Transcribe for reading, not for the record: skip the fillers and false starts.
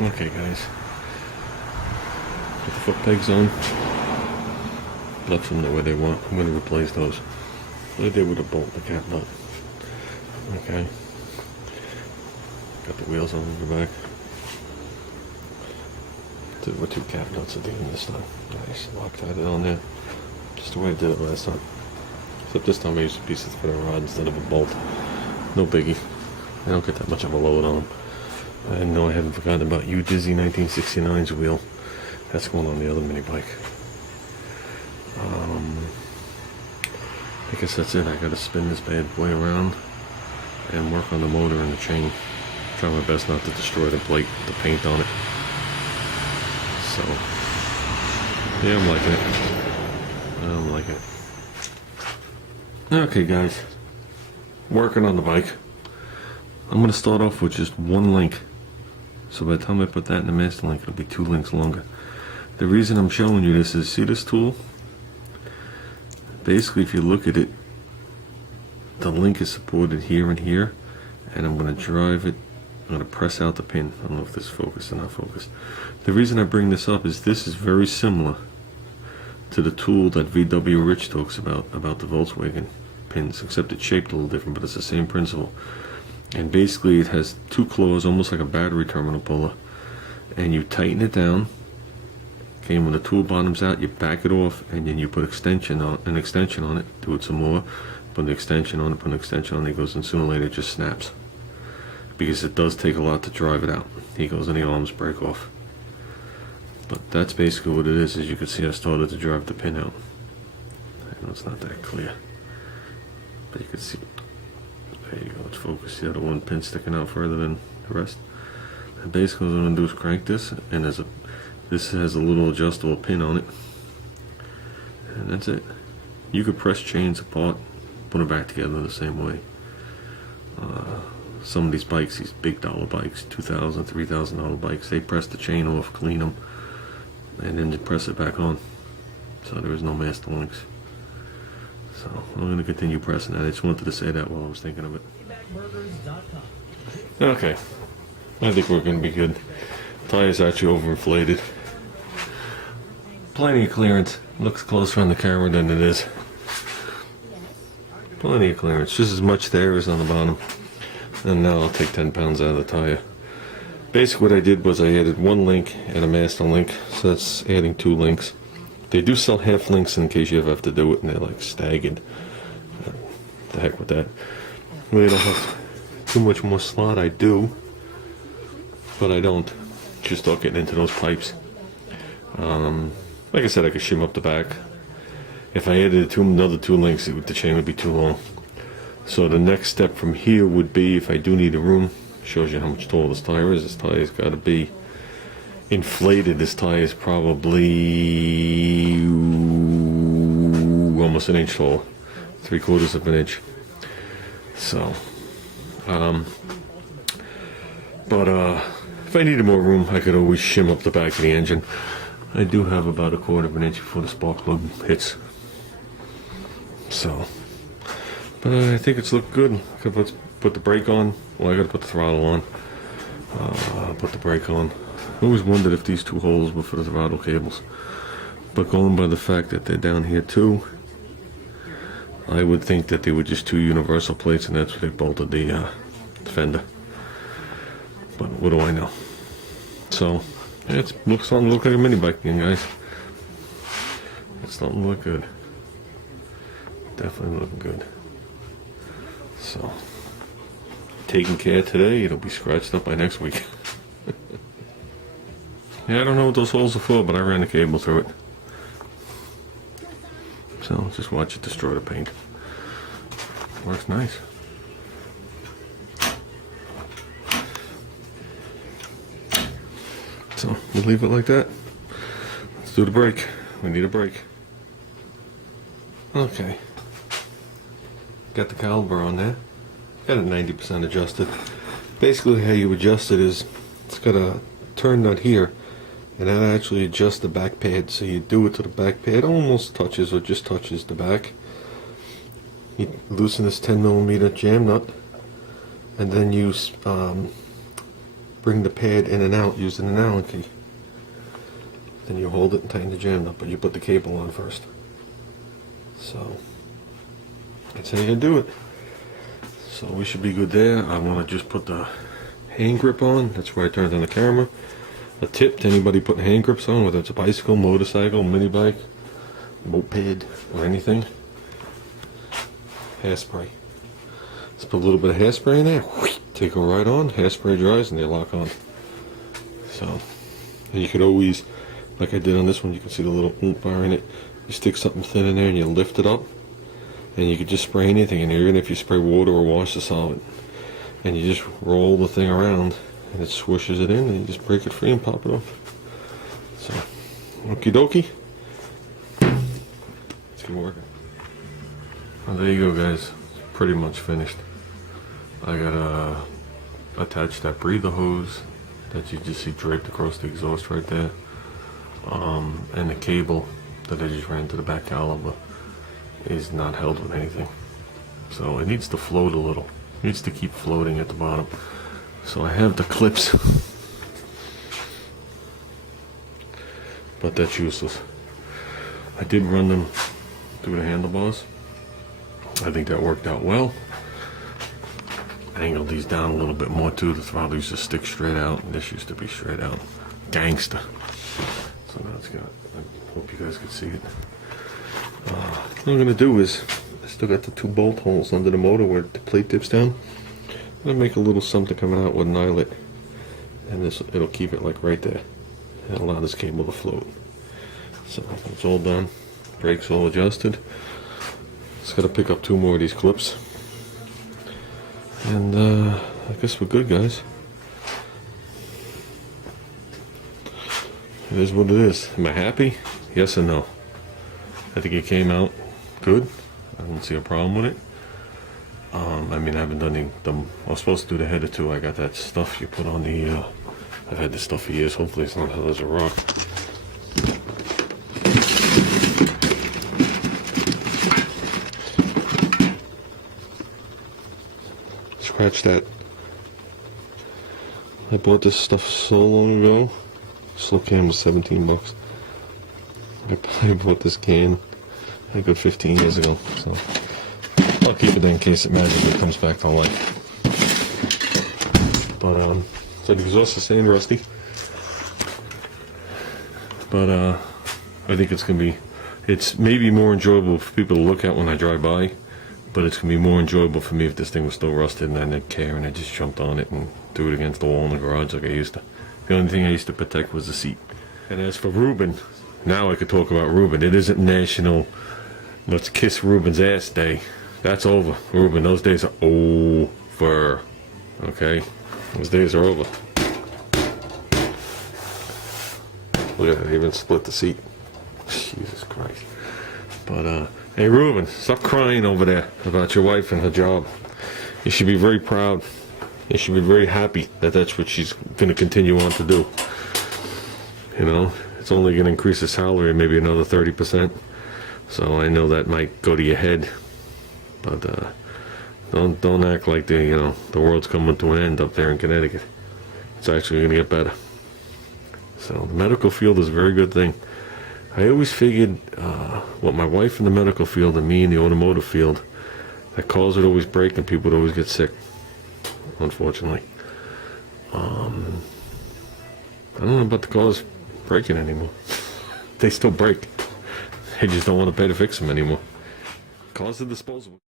Okay, guys. Put the foot pegs on. Left them the way they want. I'm going to replace those. What I did with a bolt and a cat nut. Okay. Got the wheels on the back. With 2 cat nuts at the end this time. Nice. Loctite it on there. Just the way I did it last time. Except this time I used pieces for the rod instead of a bolt. No biggie. I don't get that much of a load on them. I know I haven't forgotten about you Dizzy 1969's wheel. That's going on the other mini bike. I guess that's it. I gotta spin this bad boy around and work on the motor and the chain. Try my best not to destroy the plate, the paint on it. So, yeah, I'm liking it. I'm liking it. Okay, guys. Working on the bike. I'm going to start off with just 1 link. So by the time I put that in the master link, it'll be 2 links longer. The reason I'm showing you this is, see this tool? Basically, if you look at it, the link is supported here and here. And I'm going to drive it. I'm going to press out the pin. I don't know if this is focused or not focused. The reason I bring this up is this is very similar to the tool that VW Rich talks about the Volkswagen pins, except it's shaped a little different, but it's the same principle. And basically it has 2 claws, almost like a battery terminal puller, and you tighten it down. Okay, and when the tool bottoms out, you back it off, and then you put an extension on it, do it some more, put an extension on it, it goes, and sooner or later it just snaps. Because it does take a lot to drive it out. He goes and the arms break off. But that's basically what it is. As you can see, I started to drive the pin out. I know it's not that clear, but you can see. There you go. It's focused. The other one pin sticking out further than the rest. And basically, what I'm going to do is crank this, and this has a little adjustable pin on it, and that's it. You could press chains apart, put them back together the same way. Some of these bikes, these big dollar bikes, $2,000, $3,000 bikes, they press the chain off, clean them, and then press it back on. So there is no master links. So I'm going to continue pressing that. I just wanted to say that while I was thinking of it. Okay, I think we're going to be good. Tire's actually overinflated. Plenty of clearance. Looks closer on the camera than it is. Plenty of clearance, just as much there as on the bottom. And now I'll take 10 pounds out of the tire. Basically what I did was I added 1 link and a master link, so that's adding 2 links. They do sell half links in case you ever have to do it, and they're like staggered. The heck with that. Really don't have too much more slot. I do, but I don't. Just start getting into those pipes. Like I said, I could shim up the back. If I added another 2 links, the chain would be too long. So the next step from here would be, if I do need a room, shows you how much tall this tire is. This tire's got to be inflated. This tire is probably almost an inch tall, 3/4 of an inch. So, if I needed more room, I could always shim up the back of the engine. I do have about 1/4 of an inch before the spark plug hits. So. But I think it's looked good. I could put the brake on. Well, I gotta put the throttle on. Put the brake on. I always wondered if these 2 holes were for the throttle cables. But going by the fact that they're down here too, I would think that they were just 2 universal plates, and that's where they bolted the fender. But what do I know? So, it's starting to look like a mini bike again, guys. It's starting to look good. Definitely looking good. So, taking care today, it'll be scratched up by next week. Yeah, I don't know what those holes are for, but I ran the cable through it. So, just watch it destroy the paint. Works nice. So, we'll leave it like that. Let's do the brake. We need a brake. Okay. Got the caliper on there. Got it 90% adjusted. Basically how you adjust it is, it's got a turn nut here, and that actually adjusts the back pad. So you do it to the back pad, almost touches or just touches the back. You loosen this 10mm jam nut, and then use bring the pad in and out using an Allen key. Then you hold it and tighten the jam up, but you put the cable on first. So that's how you do it. So we should be good there. I want to just put the hand grip on. That's where I turned on the camera. A tip to anybody putting hand grips on, whether it's a bicycle, motorcycle, mini bike, moped, or anything. Hairspray. Let's put a little bit of hairspray in there. Take it right on. Hairspray dries and they lock on. So, and you could always, like I did on this one, you can see the little oomph bar in it. You stick something thin in there and you lift it up, and you could just spray anything in there, even if you spray water or wash the solid. And you just roll the thing around, and it swishes it in, and you just break it free and pop it off. So, okie dokie. Let's get working. Well, there you go, guys. Pretty much finished. I gotta attach that breather hose that you just see draped across the exhaust right there, and the cable that I just ran to the back caliper is not held with anything, so it needs to float a little. It needs to keep floating at the bottom. So I have the clips, but that's useless. I did run them through the handlebars. I think that worked out well. Angled these down a little bit more too. The throttle used to stick straight out, and this used to be straight out. Gangster. So now it's got, I hope you guys can see it. What I'm gonna do is, I still got the 2 bolt holes under the motor where the plate dips down. I'm gonna make a little something coming out with an eyelet, and this, it'll keep it like right there and allow this cable to float. So it's all done. Brakes all adjusted. Just gotta pick up 2 more of these clips, and I guess we're good, guys. It is what it is. Am I happy? Yes and no. I think it came out good. I don't see a problem with it. I mean, I haven't done I was supposed to do the header too. I got that stuff you put on the, I've had this stuff for years. Hopefully it's not hard as a rock. Scratch that. I bought this stuff so long ago. This little can was 17 bucks. I bought this can a good 15 years ago, so I'll keep it there in case it magically comes back to life. But so the exhaust is staying rusty, but I think it's gonna be, it's maybe more enjoyable for people to look at when I drive by, but it's gonna be more enjoyable for me if this thing was still rusted and I didn't care and I just jumped on it and threw it against the wall in the garage like I used to. The only thing I used to protect was the seat. And as for Ruben, now I could talk about Ruben. It isn't National Let's Kiss Ruben's Ass Day. That's over. Ruben, those days are over. Okay? Those days are over. Look at that, I even split the seat. Jesus Christ. But, hey Ruben, stop crying over there about your wife and her job. You should be very proud. You should be very happy that that's what she's going to continue on to do. You know, it's only going to increase the salary maybe another 30%. So I know that might go to your head, but don't act like the world's coming to an end up there in Connecticut. It's actually going to get better. So the medical field is a very good thing. I always figured what my wife in the medical field and me in the automotive field, that cars would always break and people would always get sick. Unfortunately, I don't know about the cars breaking anymore. They still break. They just don't want to pay to fix them anymore. Cars are disposable.